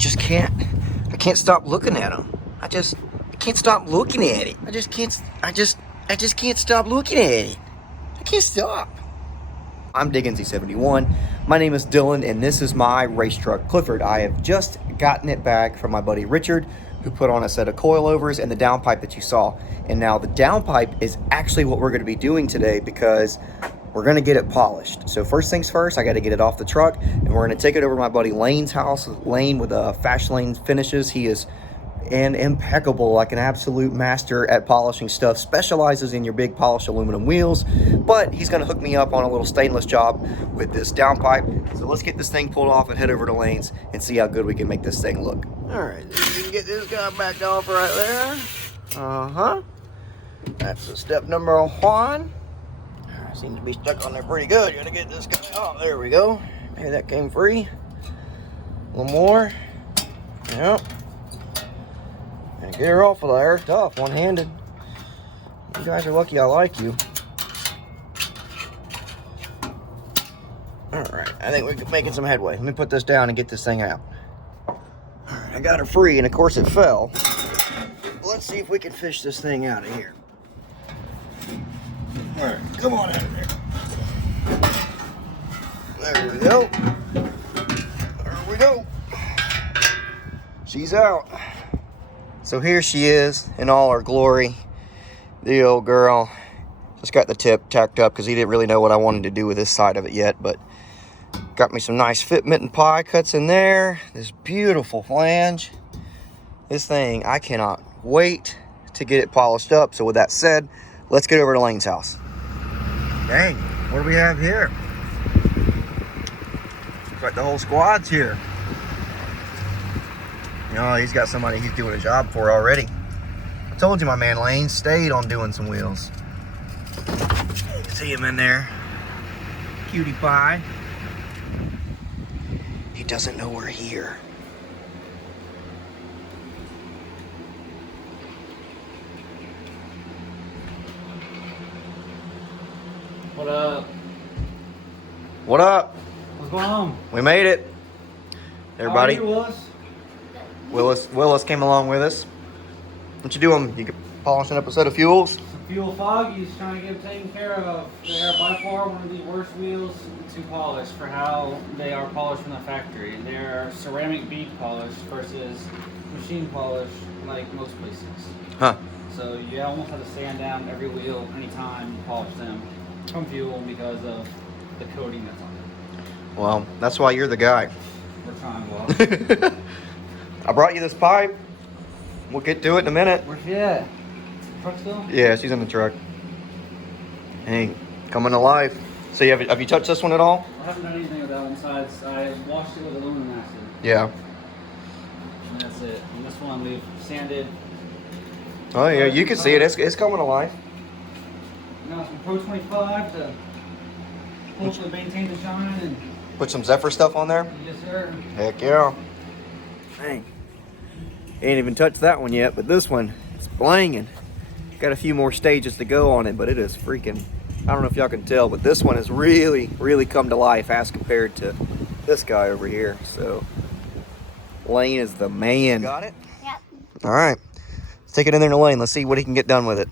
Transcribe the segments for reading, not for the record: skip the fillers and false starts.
I can't stop looking at them. I can't stop looking at it. I just can't stop looking at it. I can't stop. I'm Digging Z71. My name is Dylan, and this is my race truck, Clifford. I have just gotten it back from my buddy Richard, who put on a set of coilovers and the downpipe that you saw. And now the downpipe is actually what we're going to be doing today because we're going to get it polished. So first things first, I got to get it off the truck, and we're going to take it over to my buddy Lane's house. Lane with Fast Lane Finishes. He is an impeccable, like an absolute master at polishing stuff, specializes in your big polished aluminum wheels, but he's going to hook me up on a little stainless job with this downpipe. So let's get this thing pulled off and head over to Lane's and see how good we can make this thing look. All right, you can get this guy backed off right there. That's step number one. Seems to be stuck on there pretty good. You gotta get this guy off. There we go. Hey, that came free. A little more. Yep. And get her off of there. Tough, one-handed. You guys are lucky I like you. Alright, I think we're making some headway. Let me put this down and get this thing out. Alright, I got her free, and of course it fell. Let's see if we can fish this thing out of here. Alright, come on out of there. There we go. There we go. She's out. So here she is in all her glory. The old girl. Just got the tip tacked up because he didn't really know what I wanted to do with this side of it yet, but got me some nice fitment and pie cuts in there. This beautiful flange. This thing, I cannot wait to get it polished up. So with that said, let's get over to Lane's house. Dang, what do we have here? Looks like the whole squad's here. No, he's got somebody he's doing a job for already. I told you my man Lane stayed on doing some wheels. You can see him in there. Cutie pie. He doesn't know we're here. What up? What up? What's going on? We made it. Everybody. How are you, Willis? Willis came along with us. What you doing? You polishing up a set of fuels? Some fuel foggies, trying to get them taken care of. They are by far one of the worst wheels to polish for how they are polished from the factory. They're ceramic bead polish versus machine polish like most places. Huh. So you almost have to sand down every wheel anytime you polish them from fuel because of the coating that's on it. Well, that's why you're the guy. We're trying well. I brought you this pipe. We'll get to it in a minute. Where's she at? Truck still? Yeah, she's in the truck. Hey, coming to life. So have you touched this one at all? I haven't done anything with that one besides I washed it with aluminum acid. Yeah. And that's it. And this one we've sanded. Oh yeah, you can see it. It's coming to life. Now some Pro 25 to hopefully maintain the shine and Put some Zephyr stuff on there. yes sir. Heck yeah. Dang. Ain't even touched that one yet, but this one, it's blanging. Got a few more stages to go on it, but it is freaking, I don't know if y'all can tell, but this one has really, really come to life as compared to this guy over here. So, Lane is the man. Got it? Yep. All right. Let's take it in there to Lane. Let's see what he can get done with it.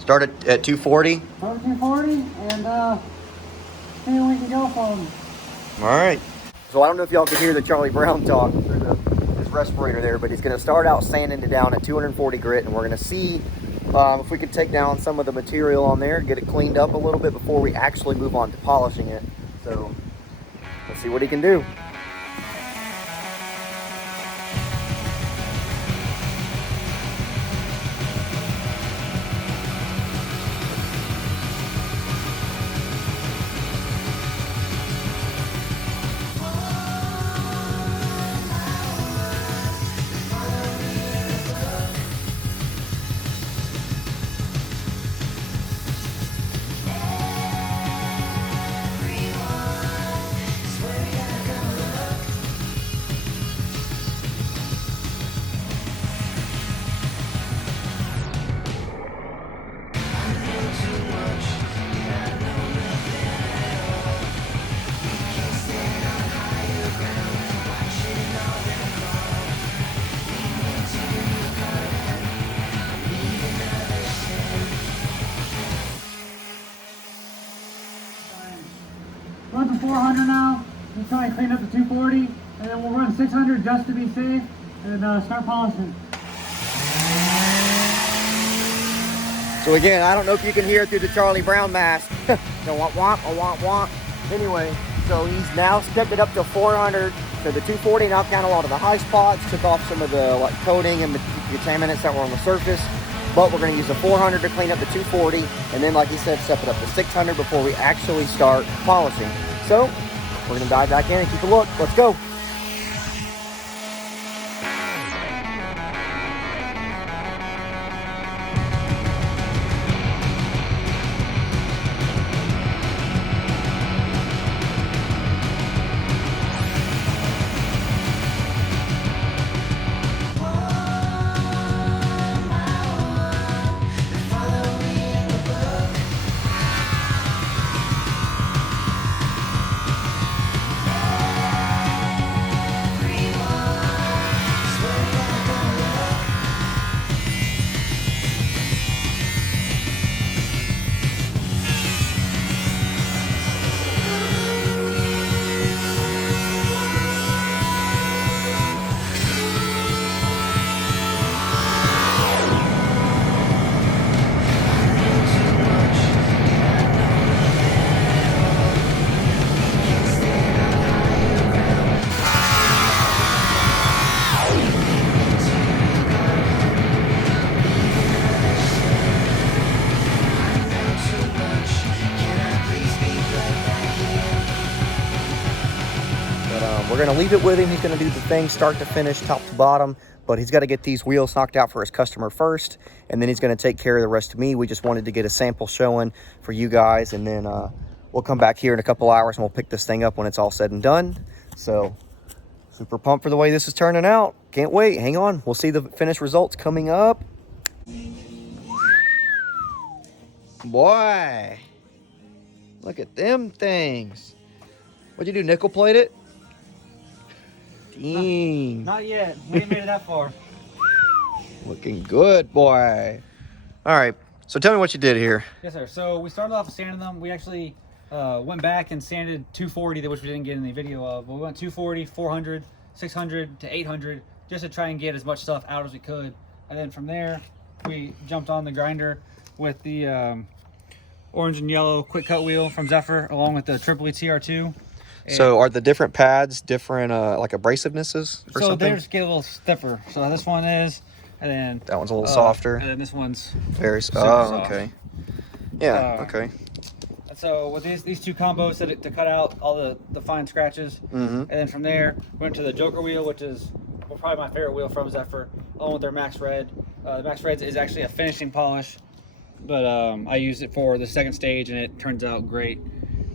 Start at 240. 240 and see what we can go from. All right. So I don't know if y'all can hear the Charlie Brown talk through his respirator there, but he's going to start out sanding it down at 240 grit, and we're going to see if we can take down some of the material on there, get it cleaned up a little bit before we actually move on to polishing it. So let's see what he can do. run to 400 now. We'll try and clean up the 240, and then we'll run 600 just to be safe, and start polishing. So again, I don't know if you can hear through the Charlie Brown mask. The womp womp, a womp womp. Anyway, so he's now stepped it up to 400 to the 240, knocked down a lot of the high spots, took off some of the coating and the contaminants that were on the surface. But we're going to use the 400 to clean up the 240, and then, like he said, step it up to 600 before we actually start polishing. So we're going to dive back in and keep a look. Let's go. We're going to leave it with him. He's going to do the thing start to finish, top to bottom, but he's got to get these wheels knocked out for his customer first, and then he's going to take care of the rest of me. We just wanted to get a sample showing for you guys, and then we'll come back here in a couple hours and we'll pick this thing up when it's all said and done. So super pumped for the way this is turning out. Can't wait. Hang on. We'll see the finished results coming up. Boy, look at them things. What'd you do, nickel plate it? Dang. Not yet. We ain't made it that far. Looking good, boy. All right, so tell me what you did here. Yes, sir. So we started off with sanding them. We actually went back and sanded 240, which we didn't get in the video of. But we went 240, 400, 600 to 800, just to try and get as much stuff out as we could. And then from there, we jumped on the grinder with the orange and yellow quick cut wheel from Zephyr, along with the Tripoli TR2. So are the different pads different, like abrasivenesses or something? They just get a little stiffer. So this one is, and then that one's a little softer. And then this one's very soft. Okay. Yeah. Okay. And so with these two combos to cut out all the fine scratches, and then from there went to the Joker wheel, which is probably my favorite wheel from Zephyr, along with their Max Red. The Max Red is actually a finishing polish, but I used it for the second stage, and it turns out great.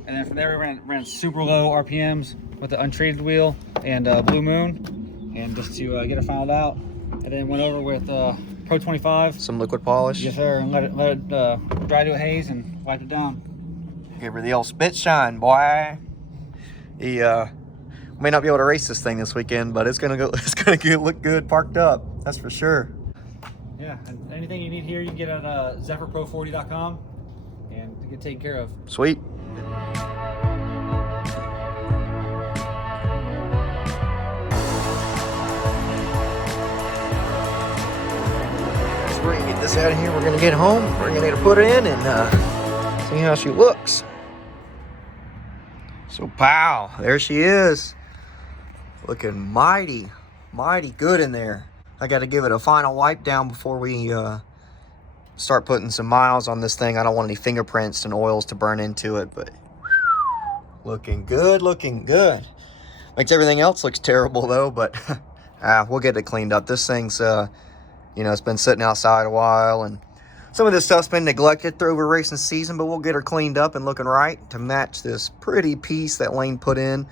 And then from there, we ran super low RPMs with the untreated wheel and Blue Moon, and just to get it filed out. And then went over with Pro 25. Some liquid polish. Yes, sir. And let it dry to a haze and wipe it down. Give her the old spit shine, boy. He may not be able to race this thing this weekend, but it's gonna look good parked up. That's for sure. Yeah. And anything you need here, you can get at ZephyrPro40.com and get taken care of. Sweet. We're gonna get this out of here. We're gonna get home. We're gonna get her put in and see how she looks. So, pow, there she is. Looking mighty good in there. I got to give it a final wipe down before we start putting some miles on this thing. I don't want any fingerprints and oils to burn into it, but looking good, looking good. Makes everything else looks terrible though, but we'll get it cleaned up. This thing's, you know, it's been sitting outside a while, and some of this stuff's been neglected through the racing season, but we'll get her cleaned up and looking right to match this pretty piece that Lane put in.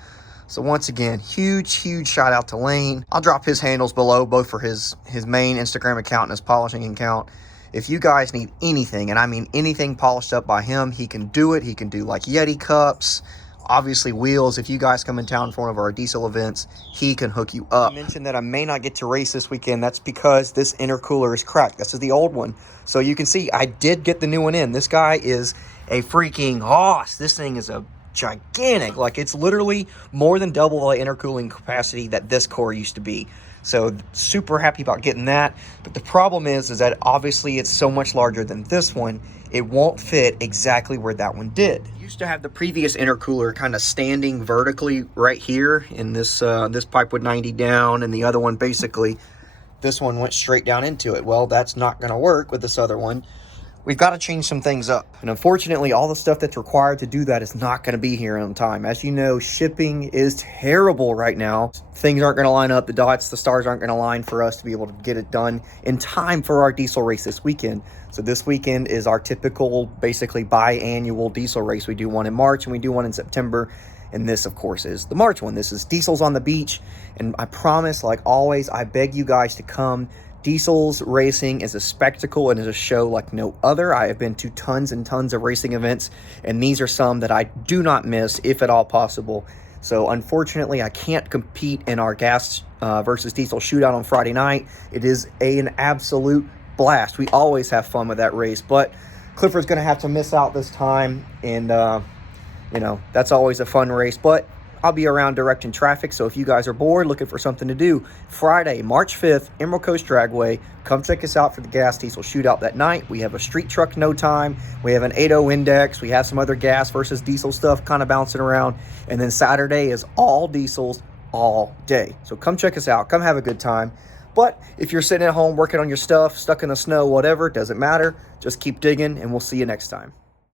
So once again, huge shout out to Lane. I'll drop his handles below, both for his main Instagram account and his polishing account. If you guys need anything, and I mean anything polished up by him, he can do it. He can do like Yeti cups, obviously wheels. If you guys come in town for one of our diesel events, he can hook you up. I mentioned that I may not get to race this weekend. That's because this intercooler is cracked. This is the old one. So you can see I did get the new one in. This guy is a freaking hoss. This thing is a gigantic. Like, it's literally more than double the intercooling capacity that this core used to be. So super happy about getting that. But the problem is that obviously it's so much larger than this one, it won't fit exactly where that one did. I used to have the previous intercooler kind of standing vertically right here, and this pipe would 90 down, and the other one basically, this one went straight down into it. Well, that's not going to work with this other one. We've got to change some things up. And unfortunately, all the stuff that's required to do that is not going to be here on time. As you know, shipping is terrible right now. Things aren't going to line up. The dots, the stars aren't going to line for us to be able to get it done in time for our diesel race this weekend. So this weekend is our typical, basically biannual diesel race. We do one in March and we do one in September. And this, of course, is the March one. This is Diesels on the Beach. And I promise, like always, I beg you guys to come. Diesels racing is a spectacle and is a show like no other. I have been to tons and tons of racing events, and these are some that I do not miss, if at all possible. So unfortunately, I can't compete in our gas versus diesel shootout on Friday night. It is an absolute blast. We always have fun with that race, but Clifford's going to have to miss out this time, and you know, that's always a fun race, but I'll be around directing traffic, so if you guys are bored, looking for something to do, Friday, March 5th, Emerald Coast Dragway, come check us out for the gas diesel shootout that night. We have a street truck no time, we have an 8.0 index, we have some other gas versus diesel stuff kind of bouncing around, and then Saturday is all diesels all day. So come check us out, come have a good time. But if you're sitting at home working on your stuff, stuck in the snow, whatever, doesn't matter, just keep digging, and we'll see you next time.